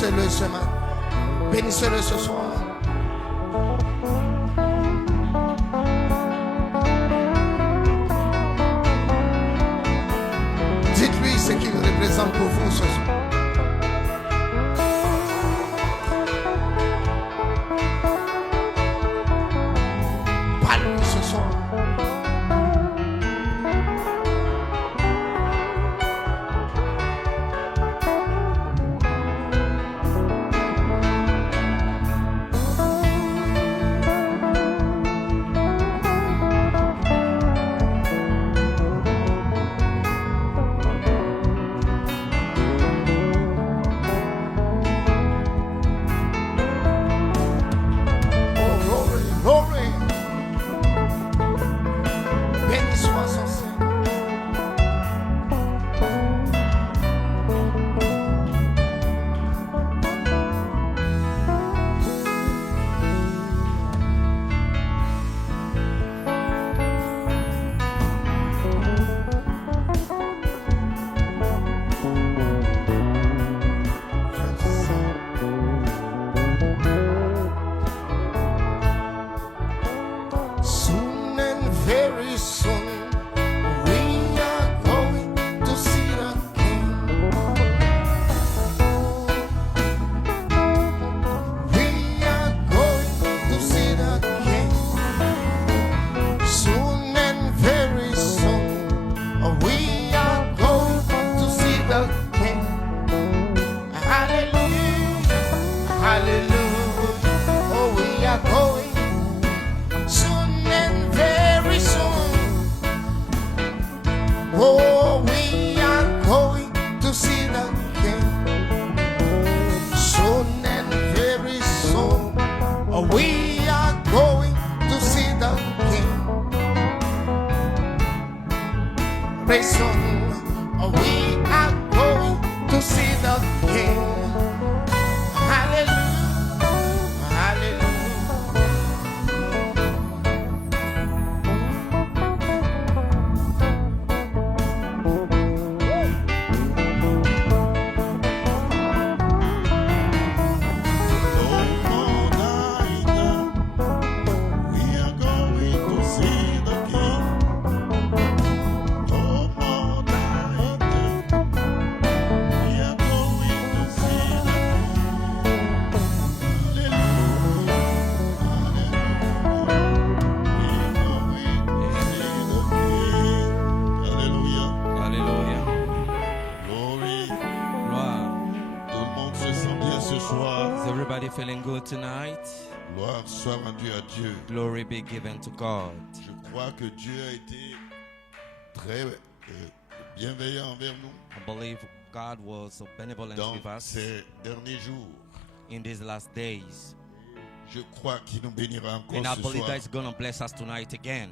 Bénissez-le ce matin. Bénissez-le ce soir. Dites-lui ce qu'il représente pour vous ce soir. Parle-lui ce soir. Oh, we are going to see the King. Soon and very soon. Oh, we are going to see the King. Very soon. Oh, we are going to see the King. Hallelujah. Feeling good tonight. Gloire soit rendue à Dieu. Glory be given to God. Je crois que Dieu a été très bienveillant envers nous. I believe God was so benevolent dans with us ces derniers jours. In these last days. Je crois qu'il nous bénira encore and I ce believe soir. that He's going to bless us tonight again.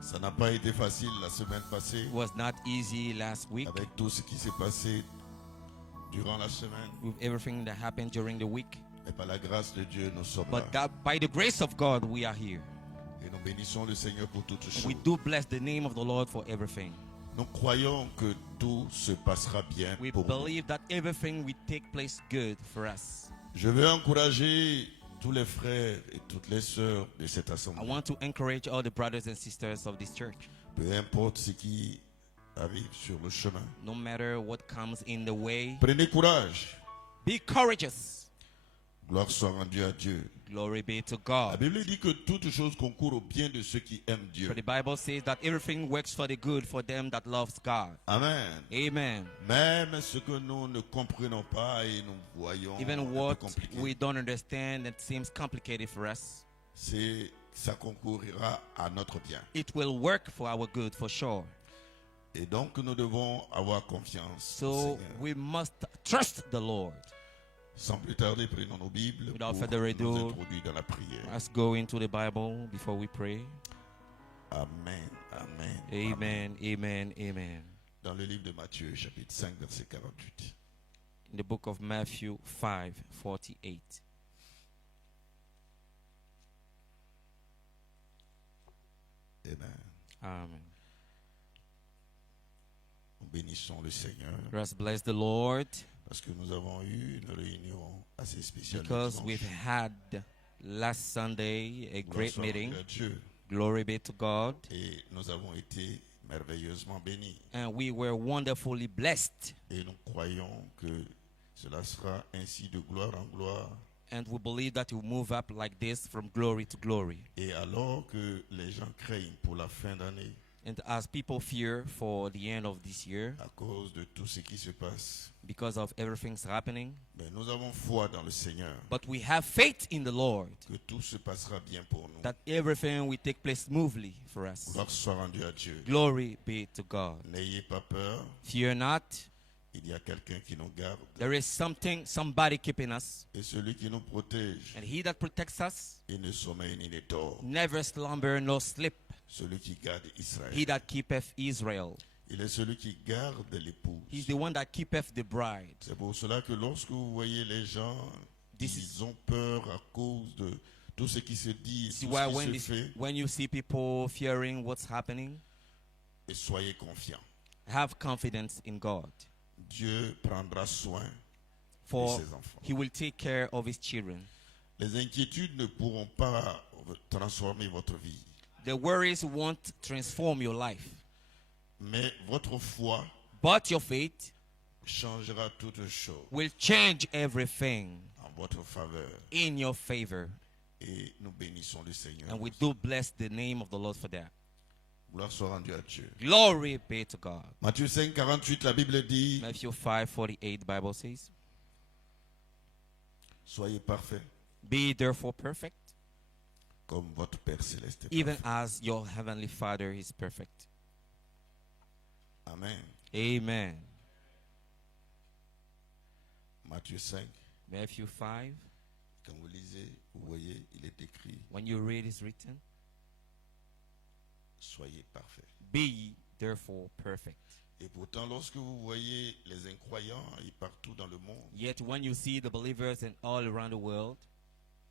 Ça n'a pas été facile la semaine passée. It was not easy last week. Avec tout ce qui s'est passé durant la semaine. With everything that happened during the week. Et par la grâce de Dieu, nous sommes But là. God, by the grace of God, we are here. Et nous bénissons le Seigneur pour toutes choses. We do bless the name of the Lord for everything. Nous croyons que tout se passera bien We pour believe nous. that everything will take place good for us. Je veux encourager tous les frères et toutes les sœurs de cette assemblée. I want to encourage all the brothers and sisters of this church. Peu importe ce qui arrive sur le chemin. No matter what comes in the way. Prenez courage. Be courageous. Gloire soit rendue à Dieu. Glory be to God. La Bible dit que toute chose concourt au bien de ceux qui aiment Dieu. For the Bible says that everything works for the good for them that loves God. Amen. Amen. Même ce que nous ne comprenons pas et nous voyons even un peu what compliqué, we don't understand that seems complicated for us, ça concourira à notre bien. it will work for our good for sure. Et donc nous devons avoir confiance au So Seigneur. we must trust the Lord. Sans plus tarder, prenons nos Bibles Without pour further ado, nous introduire dans la prière. Let's go into the Bible before we pray. Amen, amen, Amen, amen, amen. Dans le livre de Matthieu, chapitre 5, verset 48. In the book of Matthew 5:48. Amen. Amen. Nous bénissons le Seigneur. Let's bless the Lord. Parce que nous avons eu une réunion assez spéciale. le because dimanche. we've had last Sunday a Gloire great soit meeting. rendue à Dieu. Glory be to God. Et nous avons été merveilleusement bénis. And we were wonderfully blessed. Et nous croyons que cela sera ainsi de gloire en gloire. And we believe that it will move up like this from glory to glory. Et alors que les gens craignent pour la fin d'année, And as people fear for the end of this year, à cause de tout ce qui se passe, because of everything's happening, mais nous avons foi dans le Seigneur but we have faith in the Lord que tout se passera bien pour nous. that everything will take place smoothly for us. Gloire soit rendue à Dieu. Glory be to God. N'ayez pas peur, Fear not. il y a quelqu'un qui nous garde. There is somebody keeping us. Et celui qui nous protège, And he that protects us il ne sommeille ni ne dort. never slumber nor sleep. Celui qui garde Israël. He that keepeth Israel. Il est celui qui garde l'épouse. He's the one that keepeth the bride. C'est pour cela que lorsque vous voyez les gens, This ils ont peur à cause de tout ce qui se dit, See tout why ce qui se fait. when you see people fearing what's happening, Et soyez confiants. have confidence in God. Dieu prendra soin For de ses enfants. he will take care of his children. Les inquiétudes ne pourront pas transformer votre vie. The worries won't transform your life. Mais votre foi But your faith changera toutes choses will change everything en votre faveur. in your favor. Et nous bénissons le Seigneur. And we do bless the name of the Lord for that. Gloire soit rendue à Dieu. Glory be to God. Matthieu 5, 48, la Bible dit, Matthew 5:48, the Bible says, soyez parfaits be therefore perfect, comme votre Père Céleste est even parfait. as your heavenly Father is perfect. Amen. Amen. Matthieu 5, Matthew 5, quand vous lisez, vous voyez, il est écrit, when you read, is written, soyez parfaits. be ye therefore perfect. Et pourtant, lorsque vous voyez les incroyants et partout dans le monde, Yet when you see the believers and all around the world,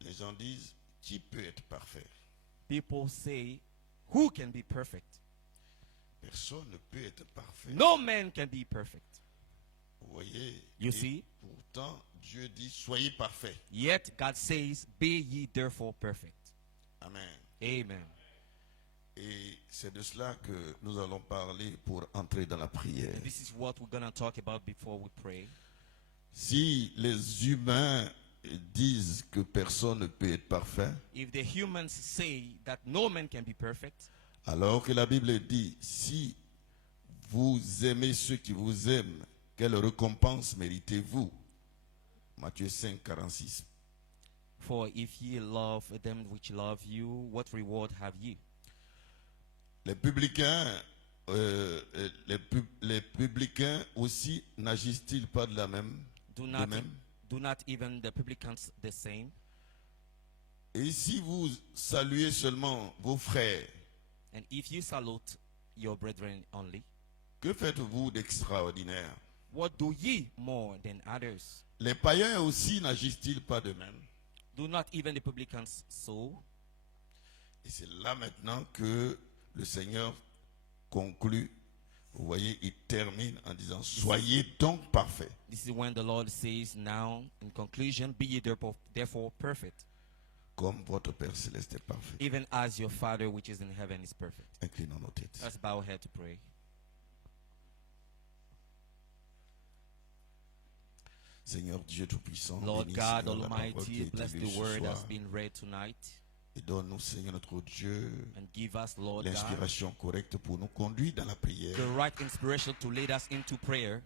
les gens disent, qui peut être parfait? people say, who can be perfect? Personne ne peut être parfait. No man can be perfect. Vous voyez? You Et see? pourtant, Dieu dit, soyez parfaits. Yet God says, be ye therefore perfect. Amen. Amen. Et c'est de cela que nous allons parler pour entrer dans la prière. And this is what we're going to talk about before we pray. Si les humains disent que personne ne peut être parfait, If the humans say that no man can be perfect, alors que la Bible dit, si vous aimez ceux qui vous aiment, quelle récompense méritez-vous? Matthieu 5, 46. for if ye love them which love you, what reward have ye? Les publicains, les publicains aussi n'agissent-ils pas de la même? Do de not, même? do not even the publicans the same? Et si vous saluez seulement vos frères, And if you salute your brethren only, que faites-vous d'extraordinaire? what do ye more than others? Les païens aussi n'agissent-ils pas de même? Do not even the publicans so? Et c'est là maintenant que le Seigneur conclut. Vous voyez, il termine en disant, soyez donc parfaits, This is when the Lord says, now, in conclusion, be ye therefore perfect, comme votre Père Céleste est parfait. even as your Father which is in heaven is perfect. Inclinons nos têtes. Let's bow our head to pray. Seigneur Dieu Tout-Puissant, Lord bénis, God Seigneur, la parole qui Almighty, a été bless lue the ce word soir. that's been read tonight, Et donne-nous, Seigneur notre Dieu, and give us, Lord God, l'inspiration correcte pour nous conduire dans la prière. the right inspiration to lead us into prayer.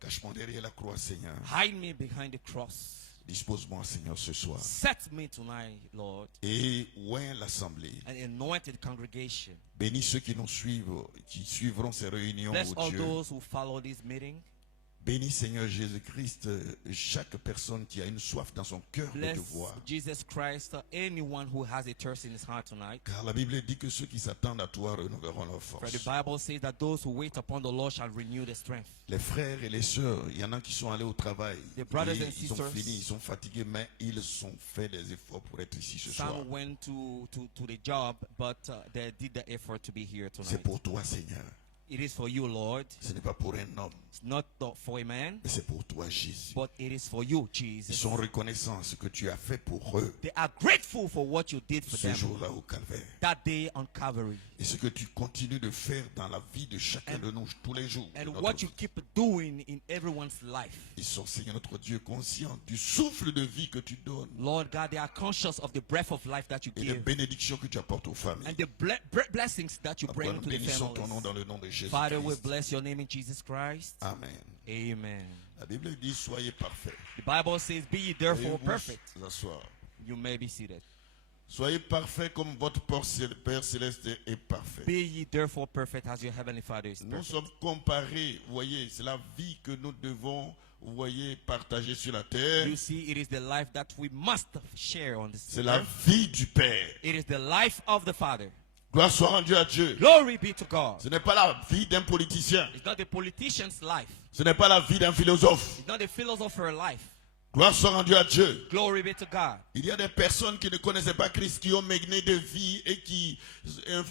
Cache-moi derrière la croix, Seigneur. Hide me behind the cross. Dispose-moi, Seigneur, ce soir. Set me tonight, Lord, Et oint l'assemblée. an anointed congregation. Bénis ceux qui nous suivent, qui suivront ces réunions, Bless oh all Dieu. those who follow this meeting. Bénis, Seigneur Jésus-Christ, chaque personne qui a une soif dans son cœur de te Bless voir. Jesus Christ, anyone who has a thirst in his heart tonight. Car la Bible dit que ceux qui s'attendent à toi renouvelleront leur For force. the Bible says that those who wait upon the Lord shall renew their strength. Les frères et les sœurs, il y en a qui sont allés au travail. The brothers Et and ils ont sisters. fini, ils sont fatigués, mais ils ont fait des efforts pour être ici ce soir. Some went to the job, but they did the effort to be here C'est tonight. pour toi, Seigneur. It is for you, Lord. Ce n'est pas pour un homme, It's not for a man, mais c'est pour toi, Jésus. but it is for you, Ils Jesus. sont reconnaissants de ce que tu as fait pour eux They are grateful for what you did for ce them jour-là au Calvaire. that day on Calvary. Et ce que tu continues de faire dans la vie de chacun de nous tous les jours. de And notre what you vie. keep doing in everyone's life. Ils sont, Seigneur notre Dieu, conscients du souffle de vie que tu donnes Lord God, they are conscious of the breath of life that you et des give bénédictions que tu apportes aux familles. and the blessings that you bring Nous to the bénissons ton nom families. dans le nom de Jésus. Father, we bless your name in Jesus Christ. Amen. Amen. La Bible dit soyez parfaits. The Bible says, be ye therefore Veuillez perfect. vous asseoir. You may be seated. Soyez parfaits comme votre Père céleste est parfait. Be ye therefore perfect as your heavenly Father is Nous perfect. sommes comparés, vous voyez, c'est la vie que nous devons, vous voyez, partager sur la terre. You see, it is the life that we must share on this C'est la earth. vie du Père. It is the life of the Father. Gloire soit rendue à Dieu. Glory be to God. Ce n'est pas la vie d'un politicien. It's not the politician's life. Ce n'est pas la vie d'un philosophe. It's not the philosopher's life. Gloire soit rendue à Dieu. Glory be to God. Il y a des personnes qui ne connaissaient pas Christ, qui ont mené de vie et qui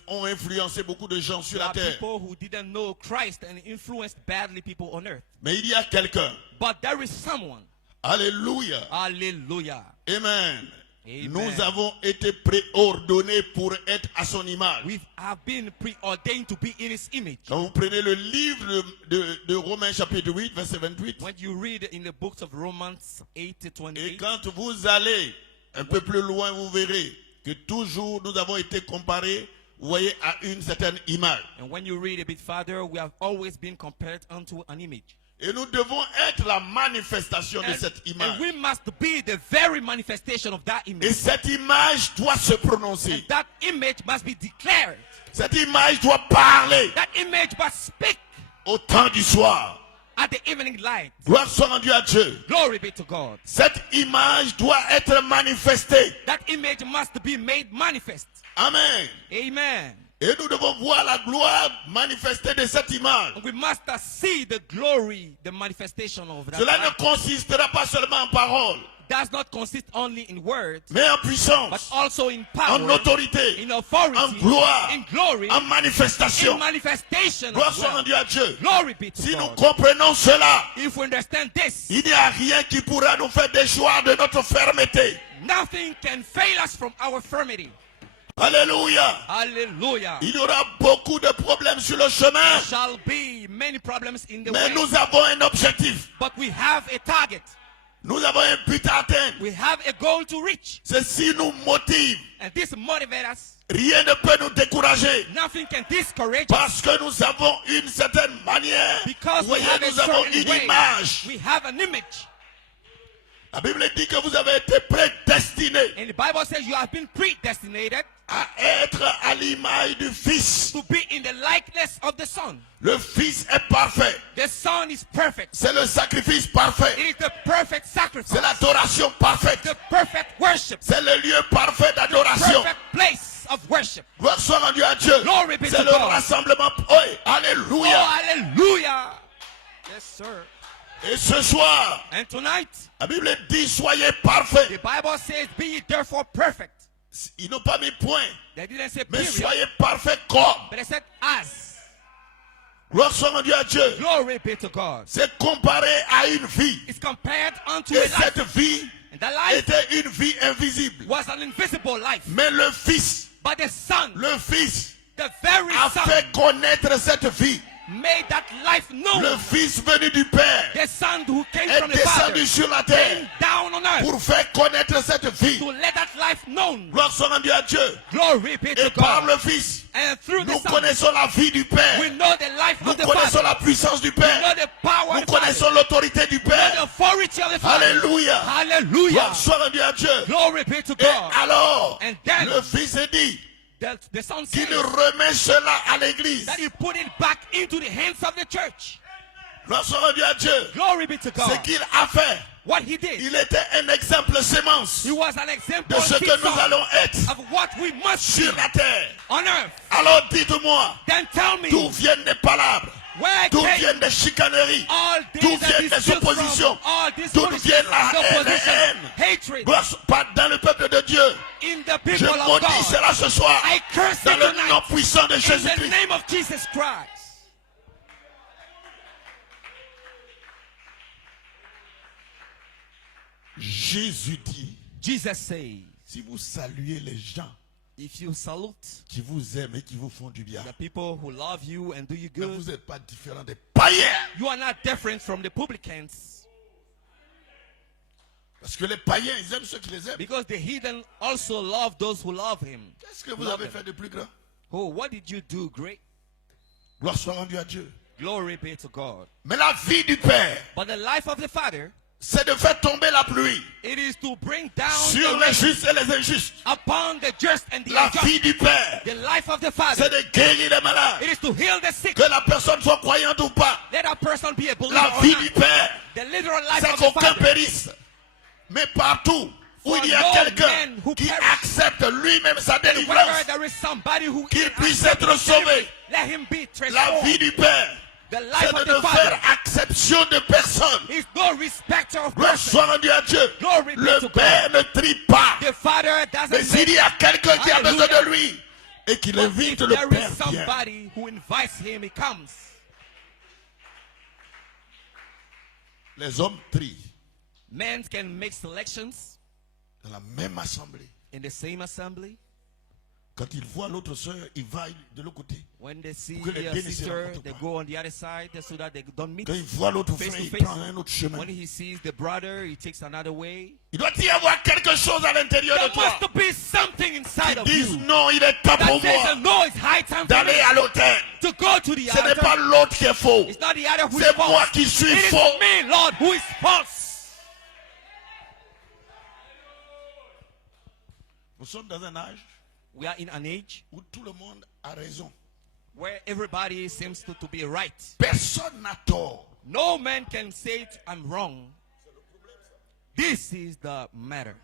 ont influencé beaucoup de gens sur There la are terre. people who didn't know Christ and influenced badly people on earth. Mais il y a quelqu'un. But there is someone. Alléluia. Hallelujah. Amen. Amen. Nous avons été préordonnés pour être à son image. We have been preordained to be in his image. Quand vous prenez le livre de Romains chapitre 8, verset 28, When you read in the books of Romans 8 to et 28, quand vous allez un peu plus loin, vous verrez que toujours nous avons été comparés, vous voyez, à une certaine image. and when you read a bit further, we have always been compared unto an image. Et nous devons être la manifestation de cette And image. we must be the very manifestation of that Et image. cette image doit se prononcer. And that image must be declared. Cette image doit parler That image must speak au temps du soir. at the evening light. Gloire soit rendue à Dieu. Glory be to God. Cette image doit être manifestée. That image must be made manifest. Amen. Amen. Et nous devons voir la gloire manifestée de cette image. And we must see the glory, the manifestation of that. Cela ne light. consistera pas seulement en paroles, Does not consist only in words, mais en but puissance, also in power, en autorité, in authority, en gloire, in glory, en in manifestation. manifestation. Gloire As soit well. rendue à Dieu. Glory be to Si nous God. comprenons cela, If we understand this, il n'y a rien qui pourra nous faire déchoir de notre fermeté. nothing can fail us from our infirmity. Alléluia. Hallelujah. Il y aura beaucoup de problèmes sur le chemin, There shall be many problems in the mais way, nous avons un objectif. but we have a target. Nous avons un but à atteindre. We have a goal to reach, Ceci nous motive. and this motivates us. Rien ne peut nous décourager. Nothing can discourage us Parce que nous avons une certaine manière. because Vous we voyez, have a nous avons certain une way. image. We have an image, La Bible dit que vous avez été prédestinés and the Bible says you have been predestinated à être à l'image du Fils. to be in the likeness of the Son. Le Fils est parfait. The Son is perfect. C'est le sacrifice parfait. It is the perfect sacrifice, C'est l'adoration parfaite. the perfect worship, C'est le lieu parfait d'adoration. perfect place of worship. Gloire soit rendue à Dieu. Glory be C'est to le God. rassemblement. Oh, Oh, alléluia. hallelujah. Yes, sir. Et ce soir, And tonight, la Bible dit soyez parfaits. the Bible says, be ye therefore perfect. Ils n'ont pas mis point. They didn't say Mais period, soyez parfaits comme. but they said as. Gloire soit rendue à Dieu. Glory be to God. C'est comparé à une vie. It's compared unto Et a life. cette vie And that life était une vie invisible. was an invisible life. Mais le Fils, But the Son, le Fils the very a Son, fait connaître cette vie. made that life known. Le Fils venu du Père The Son who came est from the Father descendu sur la came terre down on earth pour faire connaître cette vie. to let that life known. Gloire soit rendue à Dieu. Glory be to Et par God. le Fils, And through the nous Son, connaissons la vie du Père. we know the life Nous of the connaissons Father. la puissance du We know Père. the power Nous of the Father. connaissons l'autorité du We know the Père. authority of the Father. Alléluia. Hallelujah. Gloire soit rendue à Dieu. Glory be to Et God. alors, And then le Fils est dit the Son qu'il says remet cela à l'Église. that he put it back into the hands of the church. Gloire soit rendue à Dieu. Glory be to Ce God. qu'il a fait, What he did, il était un exemple sémence he was an example de ce que nous allons être of what we must be sur la terre. on earth. Alors dites-moi, Then tell me d'où viennent les palabres, where d'où came viennent les chicaneries, all d'où these that viennent les disputes oppositions, from, all these d'où politics, vient la haine, opposition, la haine. hatred Gloire soit- pas dans le peuple de Dieu. in the Je people of maudis God. cela ce soir I curse dans it le nom tonight puissant de in the Jésus-Christ. name of Jesus Christ. Jésus dit, Jesus says, si vous saluez les gens if you salute qui vous aiment et qui vous font du bien, the people who love you and do you mais good, vous n'êtes pas différent des païens. you are not different from the publicans. Parce que les païens, ils aiment ceux qui les aiment. Because the heathen also love those who love him. Qu'est-ce que vous Love avez them. fait de plus grand? Oh, what did you do great? Gloire soit rendue à Dieu. Glory be to God. Mais la vie du Père, But the life of the Father, c'est de faire tomber la pluie it is to bring down sur the les rain justes et les injustes. upon the just and the La unjust. vie du Père, The life of the c'est Father, de guérir les malades. it is to heal the sick. Que la personne soit croyante ou pas. Let that person be a believer La or vie not. du Père, The literal life c'est of the qu'aucun Father. périsse. Mais partout où For il y a no quelqu'un man who qui perish. accepte lui-même sa Wherever délivrance, there is somebody who qu'il puisse accepts être sauvé. let him be La vie transformed. du Père, The c'est life de of ne the faire Father exception de personne. is no respecter of Gloire person. soit rendue à Dieu. Glory be Le to God. Père ne trie pas. The Father Mais doesn't s'il y make, a quelqu'un qui a besoin Hallelujah. de lui et qu'il but invite if le there Père is vient. somebody who invites him, he comes. Les hommes trient Men can make selections dans la même assemblée. in the same assembly. Quand ils voient l'autre sœur, ils vont de l'autre côté. When they see Pour que les a deux ne se sister, rencontrent they pas. go on the other side so that they don't meet Quand ils voient l'autre face frère, to il face. prend un autre chemin. When he sees the brother, he takes another way. Il doit y avoir quelque chose à l'intérieur There de toi. must be something inside Ils of disent you non, il est temps that pour says, moi no, it's high time for d'aller me à l'autel. to go to the Ce n'est pas altar. l'autre qui est faux. It's not the other who is C'est moi false. qui suis It is faux. me, Lord, who is false. Nous sommes dans un âge We are in an age où tout le monde a raison. where everybody seems to be right. Personne n'a tort. No man can say I'm wrong. This is the matter.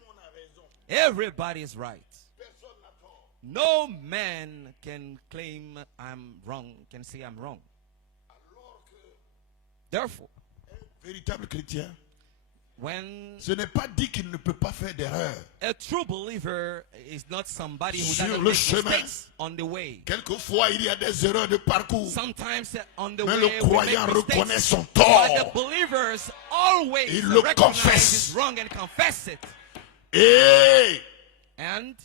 Everybody is right. No man can claim I'm wrong, can say I'm wrong. Therefore, Véritable chrétien, when ce n'est pas dit qu'il ne peut pas faire d'erreur. a true believer is not somebody who Sur doesn't le make chemin. mistakes on the way. Quelquefois, il y a des erreurs de parcours. Sometimes on the Mais way le we croyant make reconnaît mistakes, son but the tort. believers always Il le recognize confesse. it's wrong and confess it. Et And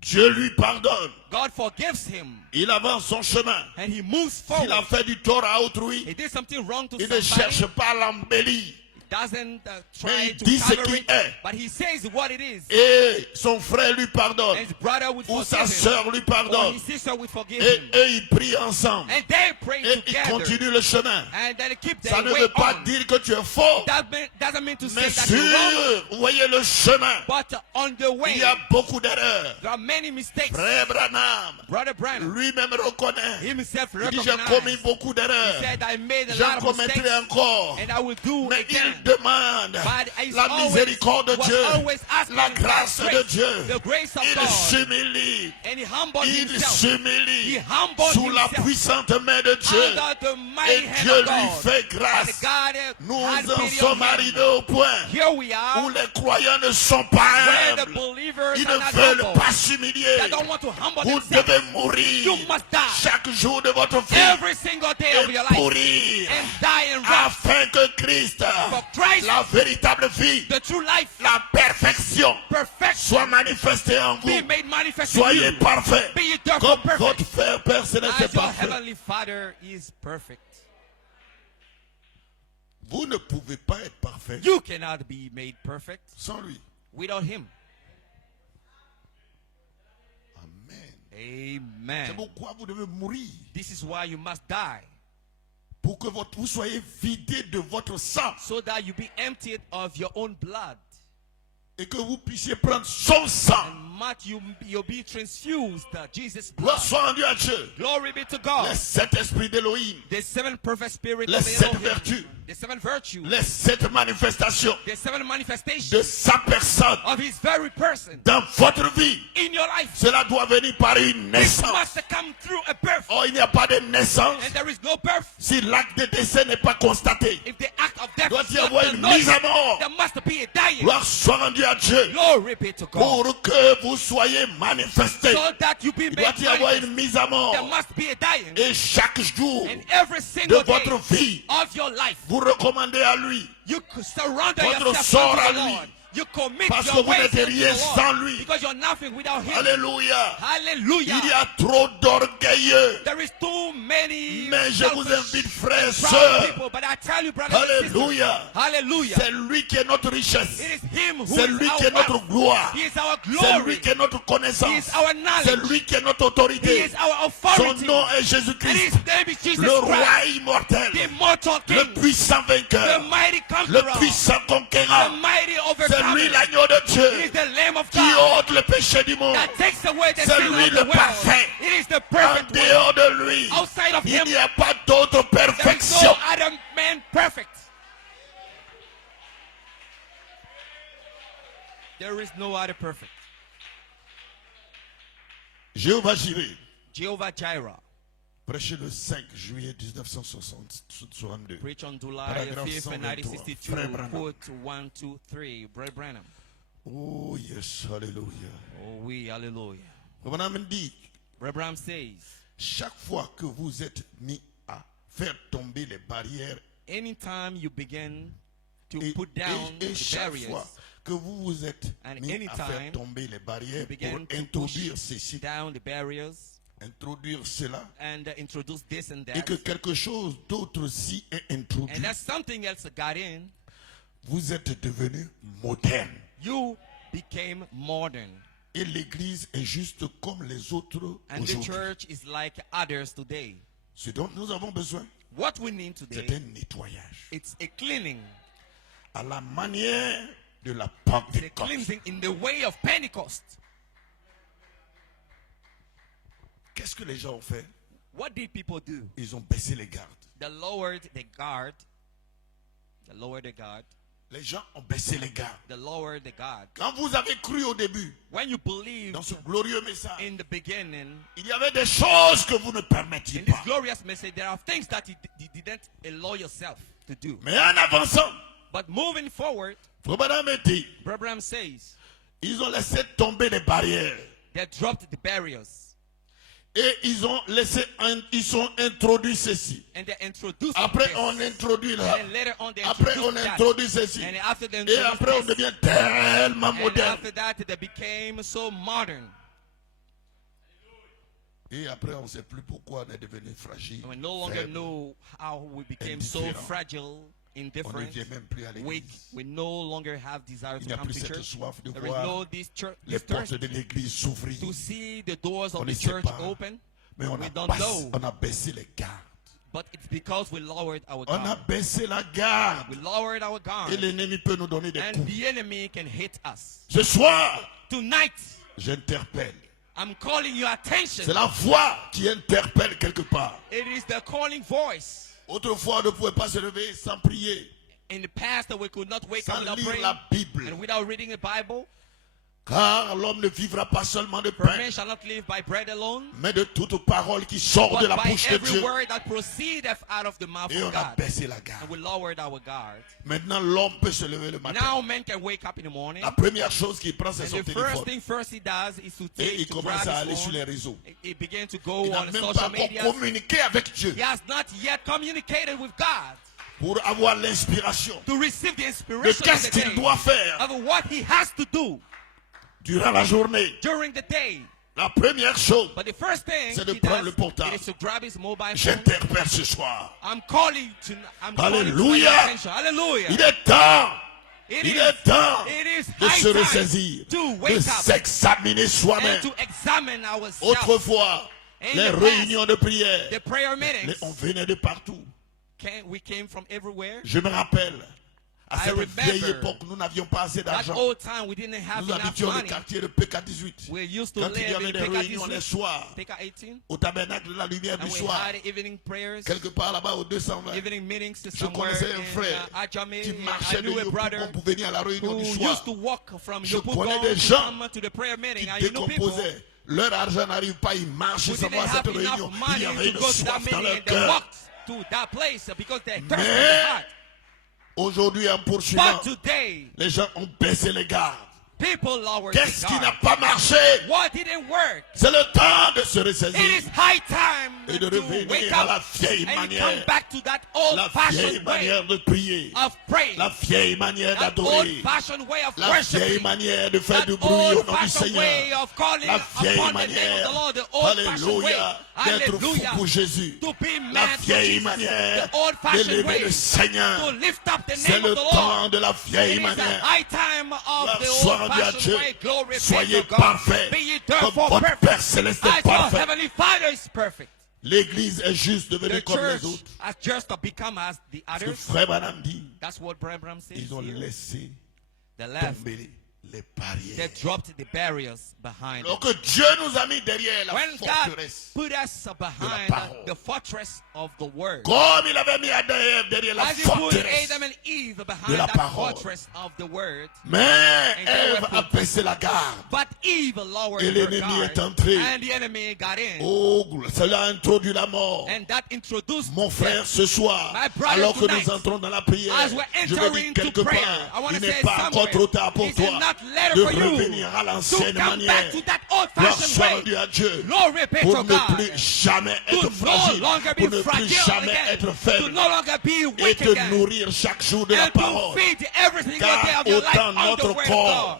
Dieu lui pardonne. God forgives him Il avance son chemin. and he moves S'il a forward. fait du tort à autrui, He did something wrong to il ne somebody. cherche pas à l'embellir. Doesn't Mais try il to dit ce cover qui it, est. but he says what it is. Et son frère lui pardonne. And his brother would Ou sa forgive him. sœur lui Or pardonne. his sister would forgive Et him. eux, ils prient ensemble. And they pray Et ils together. continuent le chemin. And then they keep Ça their ne way veut pas on. dire que tu es faux. Doesn't mean to say Mais that you're wrong. sur, vous voyez le chemin, But on the way, il y a beaucoup d'erreurs. there are many mistakes. Frère Branham, Brother Branham lui-même reconnaît. himself Il dit, j'ai commis recognized. beaucoup He d'erreurs. said, I made a J'en lot of mistakes. commettrai encore. And I will do Mais again. il demande But he's la always- miséricorde de was Dieu, always asking la for grâce grace, de Dieu. the grace of Il God. s'humilie. And he humbled Il himself s'humilie He humbled sous la himself puissante main de Dieu. under the mighty Et hand Dieu of lui God. fait And grâce. God Nous had en pity sommes on him. arrivés au point Here we où are, les croyants ne sont pas where the humbles. believers Ils are ne not veulent humble. pas s'humilier. They don't want to humble Vous themselves. devez mourir You must die chaque jour de votre vie every single day of your et life pourrir and die in wrath. afin que Christ, For Christ, la véritable vie, the true life, la perfection, perfection, soit manifestée en be vous. made manifest in Soyez you. parfaits Be ye therefore comme perfect, votre Père céleste as est your parfait. heavenly Father is perfect. Vous ne pouvez pas être parfait You cannot be made perfect sans lui. without Him. Amen. C'est Amen. pourquoi vous devez mourir. This is why you must die, Pour que vous soyez vidé de votre sang so that you be emptied of your own blood, et que vous puissiez prendre son sang. and might you'll be transfused Jesus' blood. Gloire soit rendue à Dieu. Glory be to Les God. 7 esprits d'Élohim, The seven perfect spirits les of 7 Elohim, vertus, the seven virtues, les 7 manifestations the seven manifestations de sa personne of His very person dans votre vie. in your life. Cela doit venir par une This naissance. must come through a birth, Or il n'y a pas de naissance and there is no birth si l'acte de décès n'est pas constaté. if the act of death Doit is y not avoir une acknowledged. mise à mort. There must be a dying. Gloire soit rendue à Dieu. Glory be to God. Pour que vous soyez manifestés, So that you be il made doit y avoir manifest. une mise à mort. There must be a dying. Et chaque jour And every de single day votre vie, of your life, vous recommandez à lui. you could surrender Votre yourself sort unto à the lui. Lord. You commit Parce que your vous ways n'êtes unto rien the Lord, sans lui. because you're nothing without him. Alléluia. Hallelujah. Il y a trop d'orgueilleux. There is too many Mais je vous selfish invite, frères et and proud sœurs. people, but I tell you, brothers and sisters, Alléluia. hallelujah. C'est lui qui est notre richesse. It is him who C'est is lui our qui est notre wealth. gloire. He is our C'est glory. lui qui est notre He connaissance. is our C'est knowledge. lui qui est notre He autorité. is our Son authority. nom est And his Jésus-Christ. name is Jesus Le roi Christ, immortel. the immortal Le King, puissant the vainqueur. mighty Le conqueror, puissant the conquérant. mighty C'est lui overcomer. l'agneau de It is Dieu the Lamb of qui God ôte le péché du monde. that takes away the C'est sin lui of the le world. parfait. It is the En perfect one. dehors de lui, Outside of il him, n'y a pas d'autre there is perfection. no other man perfect. There is no other perfect. Jéhovah Jireh, Jehovah Jireh, prêché le 5 juillet 1962. preach on July Paragraphe 5th, 123. 1962, Frère Branham. quote 1, 2, 3, Brother Branham. Oh yes, alléluia. Oh oui, hallelujah. Branham dit, Brother Branham says, chaque fois que vous êtes mis à faire tomber les barrières anytime you begin to et, put down et the chaque barriers, fois que vous vous êtes And mis à anytime faire tomber les barrières you pour begin to introduire push ceci, down the barriers introduire cela, and introduce this and et that, que quelque chose d'autre s'y est introduit, and that something else got in, vous êtes devenu moderne. you became modern. Et l'église est juste comme les autres And the aujourd'hui. church is like others today. Ce dont nous avons besoin, What we need c'est today, un nettoyage. it's a cleaning. À la manière de la It's a Pentecôte. cleansing in the way of Pentecost. Qu'est-ce que les gens ont fait? What did people do? Ils ont baissé les gardes. They lowered the guard. They lowered the guard. Les gens ont baissé les gardes. They lowered the guard. Quand vous avez cru au début, When you believe dans ce glorieux message, in the beginning, il y avait des choses que vous ne permettiez in this pas. glorious message, there are things that you didn't allow yourself to do. Mais en avançant, But moving forward, Frère Branham dit, Brother Branham says, ils ont laissé tomber les barrières. they dropped the barriers Et ils ont introduit ceci. and they introduced Après, this. on introduit là. And then later on, they Après, introduced on that. introduit ceci. And after they Et introduced après, on this, devient tellement and moderne. after that, they became so modern. Et après, on ne sait plus pourquoi on est devenu fragile. And we no longer faible. know how we became so Indifférent. fragile, On ne indifferent, vient même plus à weak. l'église. We no longer have desire Il to n'y a come plus to cette church. soif de There is voir no this church, les this portes thirst de l'église s'ouvrir. to see the doors On of ne the sait church pas. open. Mais on We a, don't baissé, know. on a baissé les gardes. But it's because we lowered our On a guard. baissé la garde. We lowered our Et guard. l'ennemi peut nous donner des And coups. the enemy can hit us. Ce soir, Tonight, j'interpelle. I'm calling your attention. C'est la voix qui interpelle quelque part. It is the calling voice. Autrefois, on ne pouvait pas se lever sans prier, In the past, that we could not wake up sans without lire praying la Bible. and without reading the Bible. Car l'homme ne vivra pas seulement de For pain, man shall not live by bread alone, mais de toute parole qui sort de but la by bouche de every Dieu. word that proceedeth out of the mouth Et on of a God. baissé la And garde. we lowered our guard. Maintenant, l'homme peut se lever le matin. Now men can wake up in the morning. La première chose qu'il prend, c'est And son the first téléphone. thing first he does is to Et take il to commence grab à aller his sur phone. les réseaux. He begins to go Il n'a on même pas social encore media. communiqué avec Dieu He has not yet communicated with God pour avoir l'inspiration to receive the de inspiration of qu'est-ce the qu'il day, doit faire of what he has to do durant la journée. during the day. La première chose, But the first thing c'est de he prendre does le portable. is to grab his mobile phone. j'interpelle ce soir. I'm calling to Alléluia. your attention. Hallelujah. Il est temps, It il is- est temps it is de high se time ressaisir, to de wake up s'examiner and soi-même. to examine ourselves. Autrefois, In les the past, réunions de prière, The prayer meetings, on venait de partout. we came from everywhere. Je me rappelle, à I cette vieille remember époque, nous n'avions pas assez That d'argent. old time we didn't have Nous enough habitions le money. quartier de PK18. We used to Quand il y live avait in des PK réunions les 18, soirs, PK 18, au tabernacle de la lumière du and we soir, had evening prayers, quelque part là-bas au 220, evening meetings je somewhere connaissais un in frère Ajami. qui I marchait de knew a brother Yopougon pour venir à la réunion who du used soir, to walk from Je Yopougon connais des to gens come to the prayer meeting. qui And you know people décomposaient. Leur argent n'arrive pas, ils marchent who sans didn't voir cette have enough réunion. Il money y avait to une go to that soif dans meeting, leur and they cœur. walked to that place because they're thirsty in Mais their heart. aujourd'hui, en poursuivant, But today, les gens ont baissé les gardes. People lowered Qu'est-ce the qui n'a guard. pas marché? What didn't work? C'est le temps de se It ressaisir is high time et de to wake revenir à la up vieille and come manière. back to that La vieille old-fashioned way manière de prier. of praying. La vieille manière That d'adorer. old-fashioned way of La vieille worshiping. manière de faire That du bruit au nom du old-fashioned way Seigneur. of calling La vieille upon the name of manière, the Lord. The old-fashioned way. alléluia, d'être fou Hallelujah. pour Jésus. To be La mad for vieille Jesus. manière The old-fashioned d'élever way. le Seigneur. To lift up the C'est name le of the temps Lord. de la vieille It is the manière. high time of Gloire the soit rendue à old-fashioned Dieu. way. Glory be Soyez to God. parfaits, Be ye comme therefore votre perfect. Père Céleste est As your parfait. heavenly Father is perfect. L'église est juste devenue The comme church les autres. has just become as the Parce que others. Frère Branham dit, That's what Branham says ils ont here. laissé They left. tomber les They barrières. dropped the barriers behind Alors them. que Dieu nous a mis derrière la When God forteresse. put us behind parole. the fortress of the word, Comme il avait mis Adam et Ève derrière la as he put forteresse. Adam and Eve de behind la that parole. fortress of the word, Mais And they Ève were a baissé la garde. but Eve lowered Et her l'ennemi guard, est entré. and the enemy got in, Oh, cela a introduit la mort. and that introduced Mon frère, death. ce soir, My brother, alors que tonight, nous entrons dans la prière, As we're je veux entering dire into quelque prayer, part, I want il to n'est say pas encore somewhere, trop tard pour it's toi not later de for you revenir à to l'ancienne come back manière. to that Gloire old-fashioned soit way. rendue à Dieu Glory be pour to ne God. plus jamais To être no fragile, longer be pour ne plus fragile jamais again. être To faible no longer be et weak te again. nourrir chaque jour de la And to parole. feed every single day Car of your life autant on the notre word of corps God.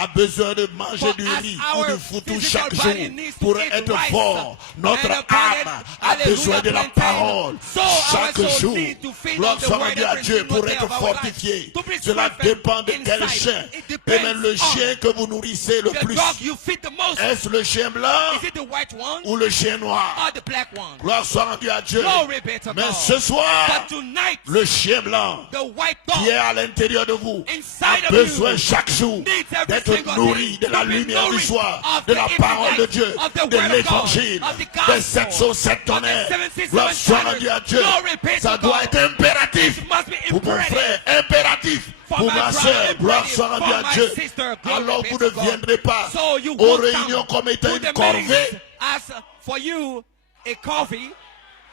a besoin de manger For du as riz our ou du foutou physical chaque body jour needs to pour eat être rice fort, notre and upon it, âme a besoin de la hallelujah, parole so our chaque soul jour. needs to feed Gloire on the soit word rendue à every Dieu single pour day être of our life. fortifié. To be Cela strengthened dépend de quel inside. chien. It Et depends même le on chien que vous nourrissez le the plus. dog you feed the most. Est-ce le chien blanc Is it the white one ou le chien noir? or the black one? Gloire soit rendue à Dieu. Glory be to Mais God. ce soir, But tonight, le chien blanc the white qui est dog à l'intérieur de vous inside a of besoin you chaque jour needs every d'être single nourri day de la to be lumière du nourished soir, of de the la evening parole de light, Dieu, of the de word of l'évangile, God, of the gospel, des 707 of the tonnerres. 767 Gloire soit tonnerres. rendue à Dieu. Glory be to Ça doit God. être impératif It must be pour mon imperative. frère, impératif For pour my ma brother, soeur. Gloire imperative. soit rendue For à my Dieu. sister, glory Alors be vous to ne God. viendrez pas So you aux won't réunions come comme étant to une the corvée. meetings as for you a coffee.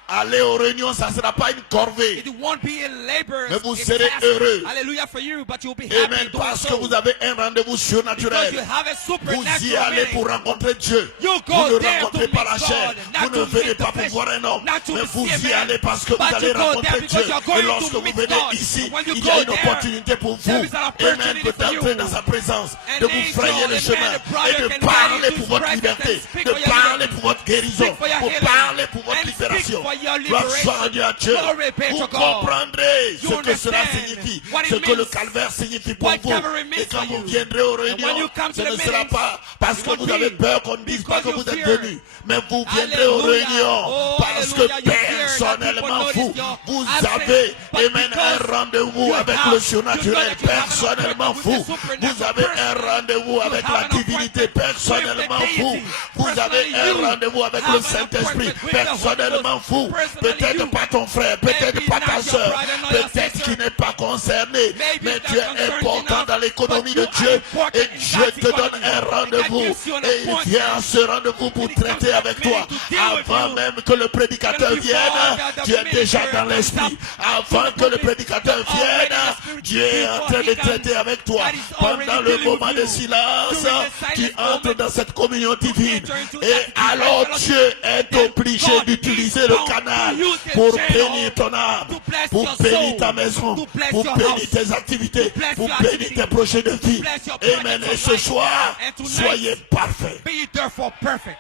Aller aux réunions, ça ne sera pas une corvée. It won't be a labor. Mais vous a serez task. heureux. Hallelujah for you, but you'll be Et happy même doing parce que so. vous avez un rendez-vous Because surnaturel. you have a Vous y supernatural allez meeting. pour rencontrer Dieu. You Vous go ne there to rencontrez pas meet la chair. God, not Vous ne to venez meet pas the pour flesh, voir un homme. not to Mais vous see a y man. allez parce que vous But allez you go rencontrer there Dieu. because you're going Et lorsque to vous meet venez God. ici, When you il y a go une there, opportunité pour there vous. is an Et même opportunity peut for you. entrer dans sa présence, An de vous angel, frayer le a man, chemin a brother et de can guide parler you pour to votre Christ liberté, and speak de for your parler liberty. pour votre guérison, Speak for your pour healing. parler pour votre And speak libération. for your Gloire soit liberation. rendue à Dieu. Glory be Vous to God. comprendrez You ce que cela understand signifie, what it ce que le means. calvaire signifie pour What vous. Calvary means Et quand for vous you. viendrez aux And when réunions, you come to ce the ne sera meetings, pas parce it que won't vous avez be peur qu'on ne dise pas que because vous you êtes fear. venus, mais vous viendrez aux Hallelujah. réunions Oh, parce que hallelujah. You fear that personnellement people vous, notice your vous absence, avez but aimé un because rendez-vous you avec have- le you surnaturel know that you have an personnellement appointment with vous. the supernatural Vous avez un person. rendez-vous avec have la an divinité appointment personnellement with the vous. deity. Vous avez Personally, un you rendez-vous avec have le an Saint-Esprit appointment with the Holy personnellement Ghost. vous. Personally, Peut-être you. pas ton frère, peut-être Maybe pas not ta your soeur, brother nor your peut-être sister. qui n'est pas concerné, Maybe mais it's tu not es concerned important enough, dans l'économie but de you Dieu are important et in Dieu God's te donne economy. un And God rendez-vous gives you an et il appointment. vient à ce rendez-vous pour And he comes traiter to that avec toi. meeting to deal with Avant you. même que le prédicateur And before vienne, the tu es déjà minister dans l'esprit. comes up, Avant que le prédicateur you're already in the vienne, spirit. Dieu est en Before train he de comes, traiter avec toi. God is already Pendant le dealing with moment de you. silence, During the tu silent entres moment, dans cette communion divine. enter into Et that alors divine Dieu est Then obligé God d'utiliser is le bound canal to use the pour channel bénir ton âme, to bless pour your bénir soul, ta maison, to bless pour your bénir house, tes activités, to bless pour your bénir activities, tes projets de vie. to bless your Amen. projects Et of ce life. soir, And tonight, soyez parfaits, be ye therefore perfect,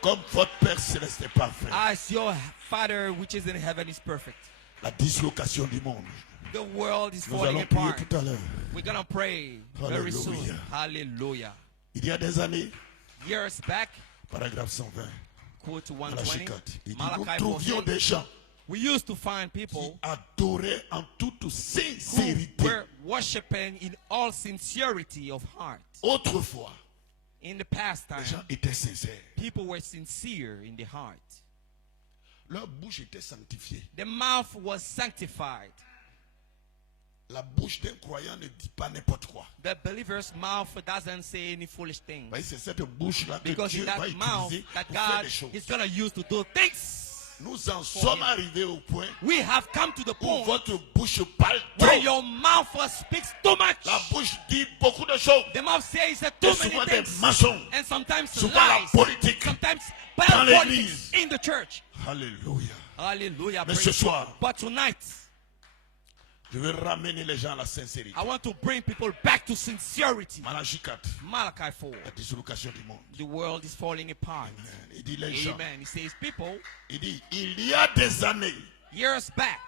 comme votre Père Céleste est parfait. as your Father which is in heaven is perfect. La dislocation du monde. The world is Nous falling allons prier apart. tout à l'heure. We're gonna pray very soon. Hallelujah. Hallelujah. Il y a des années, Years back, paragraphe 120, quote à la 120, Chicate, il dit, nous Malachi trouvions 4:8, des gens we used to find qui people adoraient en toute who sincérité. were worshiping in all sincerity of heart. Autrefois, In the past les time, gens étaient sincères. people were sincere in the heart. Leur bouche était sanctifiée. The mouth was sanctified. La bouche d'un croyant ne dit pas n'importe quoi. The believer's mouth doesn't say any foolish things. Voyez, c'est cette bouche-là que Because Dieu in va that mouth utiliser that pour faire God des choses. is going to use to do things. Nous en sommes arrivés au point We have come to the où point votre bouche parle where trop. your mouth speaks too much. La bouche dit beaucoup de choses. The mouth says Et too souvent many des things. mensonges. And sometimes Souvent la lies. politique Sometimes dans bad politics l'église. in the church. Alléluia. Hallelujah. Mais praise ce soir, God. But tonight, je veux ramener les gens à la sincérité. I want to bring people back to sincerity. Malachie 4, Malachi 4. la dissolution du monde. The world is falling apart. Il dit les gens. Amen. He says, people, Il dit, il y a des années, years back,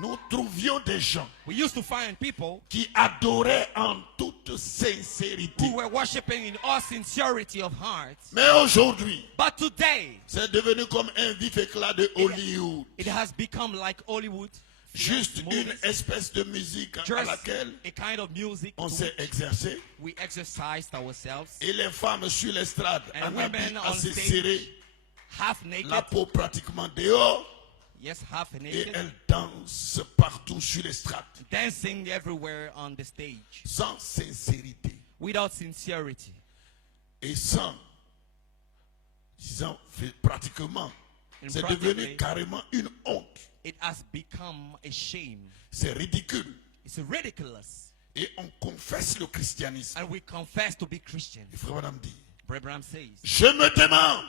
nous trouvions des gens we used to find people qui adoraient en toute sincérité. who were worshiping in all sincerity of heart. Mais aujourd'hui, But today, c'est devenu comme un vif éclat de Hollywood. it has become like Hollywood. Juste movies, une espèce de musique à just laquelle a kind of music on to s'est which exercé. we exercised ourselves, Et les femmes sur l'estrade and en habit women on assez stage, serré, half naked, la peau pratiquement dehors, yes, half et naked, elles dansent partout sur l'estrade. dancing everywhere on the stage, Sans sincérité without sincerity, et sans, disons, pratiquement, And c'est practically, devenu carrément une honte. it has become a shame. C'est ridicule. It's ridiculous. Et on confesse le christianisme. And we confess to be Christian. Et Frère Branham dit, Brother Branham says, je me demande